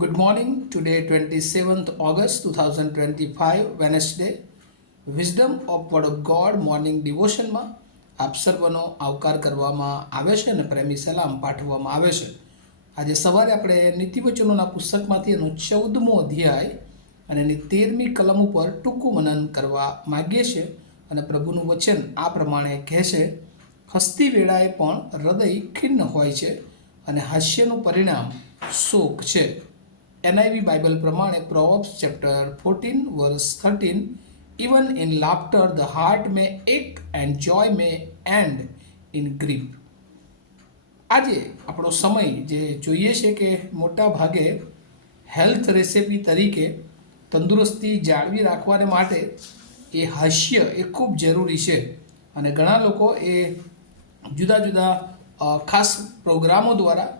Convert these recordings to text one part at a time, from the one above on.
Good morning. Today, 27th August 2025, Wednesday. Wisdom of Word of God morning ડિવોશનમાં આપ સર્વનો આવકાર કરવામાં આવે છે અને પ્રેમી સલામ પાઠવવામાં આવે છે. આજે સવારે આપણે નીતિવચનોના પુસ્તકમાંથી એનો 14મો અધ્યાય અને એની 13મી કલમ ઉપર ટૂંકું મનન કરવા માગીએ છીએ. અને પ્રભુનું વચન આ પ્રમાણે કહે છે, હસતી વેળાએ પણ હૃદય ખિન્ન હોય છે અને હાસ્યનું પરિણામ શોક છે. NIV બાઇબલ પ્રમાણે Proverbs chapter 14 verse 13, even in laughter the heart may ache and joy may end in grief. આજે આપણો સમય જે જોઈએ છે કે મોટા ભાગે હેલ્થ રેસિપી તરીકે તંદુરસ્તી જાળવી રાખવાને માટે એ હાસ્ય એ ખૂબ જરૂરી છે. અને ઘણા લોકો એ જુદા જુદા ખાસ પ્રોગ્રામો દ્વારા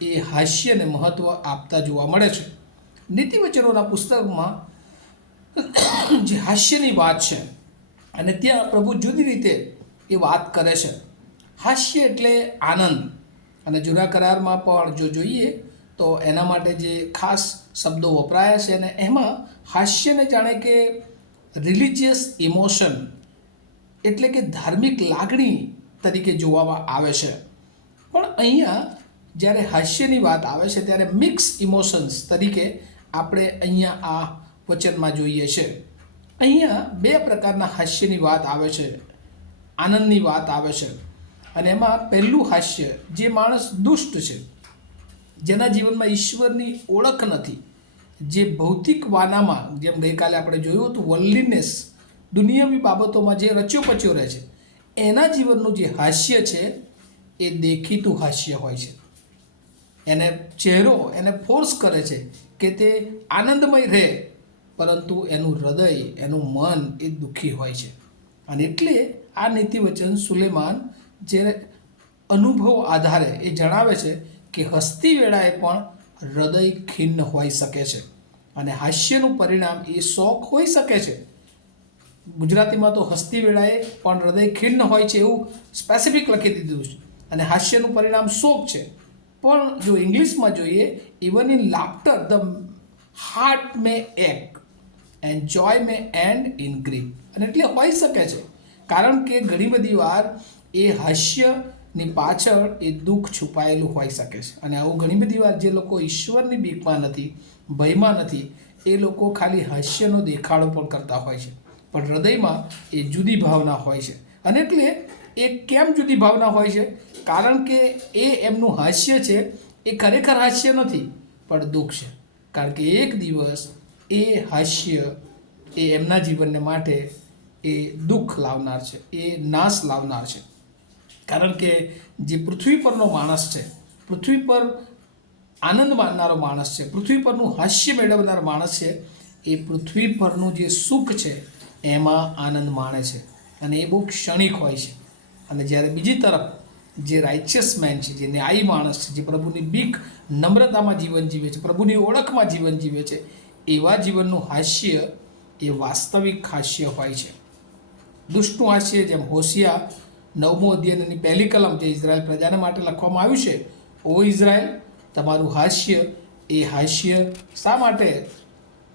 એ હાસ્યને મહત્ત્વ આપતા જોવા મળે છે. નીતિવચનોના પુસ્તકમાં જે હાસ્યની વાત છે અને ત્યાં પ્રભુ જુદી રીતે એ વાત કરે છે. હાસ્ય એટલે આનંદ. અને જૂના કરારમાં પણ જો જોઈએ તો એના માટે જે ખાસ શબ્દો વપરાયા છે અને એમાં હાસ્યને જાણે કે રિલિજિયસ ઇમોશન એટલે કે ધાર્મિક લાગણી તરીકે જોવામાં આવે છે. પણ અહીંયા જ્યારે હાસ્યની વાત આવે છે ત્યારે મિક્સ ઇમોશન્સ તરીકે આપણે અહીંયા આ વચનમાં જોઈએ છે. અહીંયા બે પ્રકારના હાસ્યની વાત આવે છે, આનંદની વાત આવે છે. અને એમાં પહેલું હાસ્ય જે માણસ દુષ્ટ છે, જેના જીવનમાં ઈશ્વરની ઓળખ નથી, જે ભૌતિક વાનામાં, જેમ ગઈકાલે આપણે જોયું હતું, વર્લ્ડલીનેસ, દુનિયાવી બાબતોમાં જે રચ્યો પચ્યો રહે છે, એના જીવનનું જે હાસ્ય છે એ દેખીતું હાસ્ય હોય છે. એને ચહેરો એને ફોર્સ કરે છે કે તે આનંદમય રહે, પરંતુ એનું હૃદય, એનું મન એ દુઃખી હોય છે. અને એટલે આ નીતિવચન સુલેમાન જે અનુભવ આધારે એ જણાવે છે કે હસતી વેળાએ પણ હૃદય ખિન્ન હોઈ શકે છે અને હાસ્યનું પરિણામ એ શોક હોઈ શકે છે. ગુજરાતીમાં તો હસતી વેળાએ પણ હૃદય ખિન્ન હોય છે એવું સ્પેસિફિક લખી દીધું છે અને હાસ્યનું પરિણામ શોક છે. પણ જો ઇંગ્લિશમાં જોઈએ, even in laughter the heart may ache and joy may end in grief. અને એટલે હોઈ શકે છે કારણ કે ઘણી બધી વાર એ હાસ્યની પાછળ એ દુઃખ છુપાયેલું હોઈ શકે છે. અને આવું ઘણી બધી વાર જે લોકો ઈશ્વરની બીકમાં નથી, ભયમાં નથી, એ લોકો ખાલી હાસ્યનો દેખાડો પણ કરતા હોય છે, પણ હૃદયમાં એ જુદી ભાવના હોય છે. અને એટલે એ કેમ જુદી ભાવના હોય છે? કારણ કે એ એમનું હાસ્ય છે એ ખરેખર હાસ્ય નથી, પણ દુઃખ છે. કારણ કે એક દિવસ એ હાસ્ય એ એમના જીવનને માટે એ દુઃખ લાવનાર છે, એ નાશ લાવનાર છે. કારણ કે જે પૃથ્વી પરનો માણસ છે, પૃથ્વી પર આનંદ માનનારો માણસ છે, પૃથ્વી પરનું હાસ્ય મેળવનાર માણસ છે, એ પૃથ્વી પરનું જે સુખ છે એમાં આનંદ માણે છે અને એ બહુ ક્ષણિક હોય છે. અને જ્યારે બીજી તરફ જે રાઇચિયસ મેન છે, જે ન્યાયી માણસ છે, જે પ્રભુની બીક, નમ્રતામાં જીવન જીવે છે, પ્રભુની ઓળખમાં જીવન જીવે છે, એવા જીવનનું હાસ્ય એ વાસ્તવિક હાસ્ય હોય છે. દુષ્ટનું હાસ્ય, જેમ હોશિયા 9મો અધ્યાયની 1લી કલમ જે ઇઝરાયલ પ્રજાને માટે લખવામાં આવ્યું છે, ઓ ઇઝરાયલ, તમારું હાસ્ય એ હાસ્ય શા માટે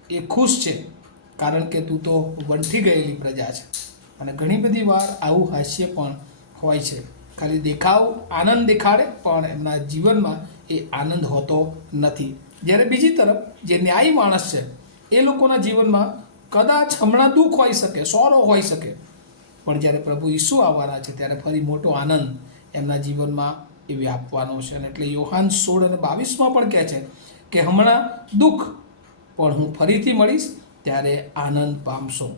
એ ખુશ છે? કારણ કે તું તો વંઠી ગયેલી પ્રજા છે. અને ઘણી બધી વાર આવું હાસ્ય પણ હોય છે, ખાલી દેખાવ આનંદ દેખાડે પણ એમના જીવનમાં એ આનંદ હોતો નથી. જ્યારે બીજી તરફ જે ન્યાયી માણસ છે એ લોકોના જીવનમાં કદાચ હમણાં દુઃખ હોઈ શકે, સોરો હોઈ શકે, પણ જ્યારે પ્રભુ ઈસુ આવવાના છે ત્યારે ફરી મોટો આનંદ એમના જીવનમાં એ વ્યાપવાનો છે. અને એટલે યોહાન 16:22 પણ કહે છે કે હમણાં દુઃખ, પણ હું ફરીથી મળીશ ત્યારે આનંદ પામશો.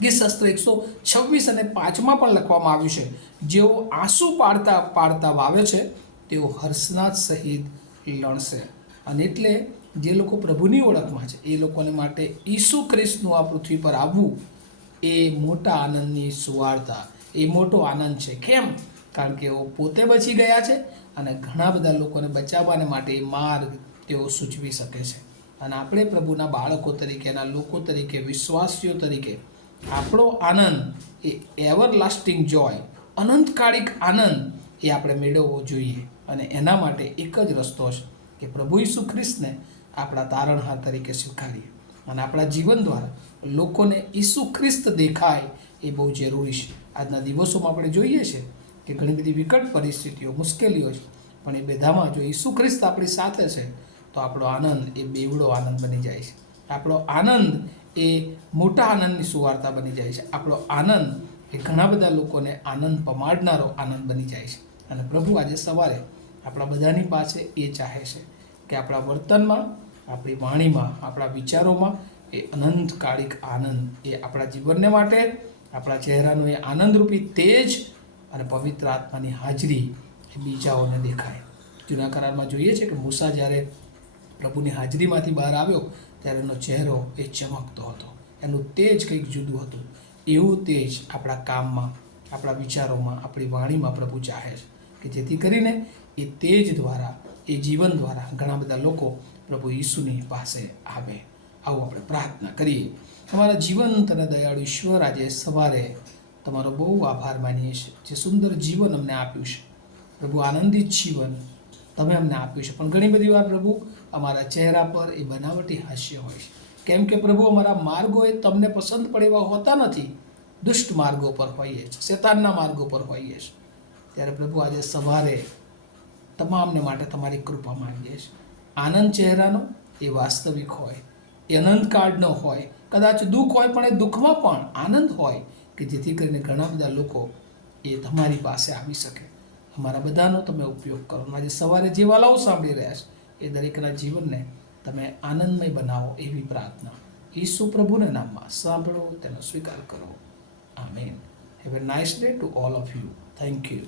ગીતશાસ્ત્ર 126 અને 5 પણ લખવામાં આવ્યું છે, જેઓ આંસુ પાડતા પાડતા વાવે છે તેઓ હર્ષનાદ સહિત લણશે. અને એટલે જે લોકો પ્રભુની ઓળખમાં છે એ લોકોને માટે ઈસુ ખ્રિસ્તનું આ પૃથ્વી પર આવવું એ મોટા આનંદની સુવાર્તા, એ મોટો આનંદ છે. કેમ? કારણ કે એઓ પોતે બચી ગયા છે અને ઘણા બધા લોકોને બચાવવાને માટે એ માર્ગ તેઓ સૂચવી શકે છે. અને આપણે પ્રભુના બાળકો તરીકે, એના લોકો તરીકે, વિશ્વાસીઓ તરીકે આપણો આનંદ એ એવરલાસ્ટિંગ જોય, અનંતકાળિક આનંદ એ આપણે મેળવવો જોઈએ. અને એના માટે એક જ રસ્તો છે કે પ્રભુ ઈસુ ખ્રિસ્તને આપણા તારણહાર તરીકે સ્વીકારીએ અને આપણા જીવન દ્વારા લોકોને ઈસુ ખ્રિસ્ત દેખાય એ બહુ જરૂરી છે. આજના દિવસોમાં આપણે જોઈએ છીએ કે ઘણી બધી વિકટ પરિસ્થિતિઓ, મુશ્કેલીઓ છે, પણ એ બધામાં જો ઈસુ ખ્રિસ્ત આપણી સાથે છે તો આપણો આનંદ એ બેવડો આનંદ બની જાય છે. આપણો આનંદ એ મોટા આનંદની સુવાર્તા બની જાય છે. આપણો આનંદ એ ઘણા બધા લોકોને આનંદ પમાડનારો આનંદ બની જાય છે. અને પ્રભુ આજે સવારે આપણા બધાની પાસે એ ચાહે છે કે આપણા વર્તનમાં, આપણી વાણીમાં, આપણા વિચારોમાં એ અનંતકાળિક આનંદ એ આપણા જીવનને માટે, આપણા ચહેરાનું એ આનંદરૂપી તેજ અને પવિત્ર આત્માની હાજરી એ બીજાઓને દેખાય. જૂના કરારમાં જોઈએ છે કે મૂસા જ્યારે પ્રભુની હાજરીમાંથી બહાર આવ્યો ત્યારે એનો ચહેરો એ ચમકતો હતો, એનું તેજ કંઈક જુદું હતું. એવું તેજ આપણા કામમાં, આપણા વિચારોમાં, આપણી વાણીમાં પ્રભુ ચાહે છે કે જેથી કરીને એ તેજ દ્વારા, એ જીવન દ્વારા ઘણા બધા લોકો પ્રભુ ઈસુની પાસે આવે. આવું આપણે પ્રાર્થના કરીએ. તમારા જીવંત અને દયાળુ ઈશ્વર, આજે સવારે તમારો બહુ આભાર માનીએ છીએ જે સુંદર જીવન અમને આપ્યું છે પ્રભુ. આનંદિત જીવન તમે અમને આપ્યું છે, પણ ઘણી બધી વાર પ્રભુ અમારા ચહેરા પર એ બનાવટી હાસ્ય હોય છે, કેમ કે પ્રભુ અમારા માર્ગો એ તમને પસંદ પડે એવા હોતા નથી. દુષ્ટ માર્ગો પર હોઈએ છીએ, શેતાનના માર્ગો પર હોઈએ છીએ. ત્યારે પ્રભુ આજે સવારે તમામને માટે તમારી કૃપા માંગીએ છીએ. આનંદ ચહેરાનો એ વાસ્તવિક હોય, એ અનંતકાળનો હોય. કદાચ દુઃખ હોય પણ એ દુઃખમાં પણ આનંદ હોય કે જેથી કરીને ઘણા બધા લોકો એ તમારી પાસે આવી શકે. અમારા બધાનો તમે ઉપયોગ કરો. આજે સવારે જે વાલાઓ સાંભળી રહ્યા છે એ દરેકના જીવનને તમે આનંદમય બનાવો એવી પ્રાર્થના ઈસુ પ્રભુના નામમાં સાંભળો, તેનો સ્વીકાર કરો. Amen. Have a nice day to all of you. Thank you.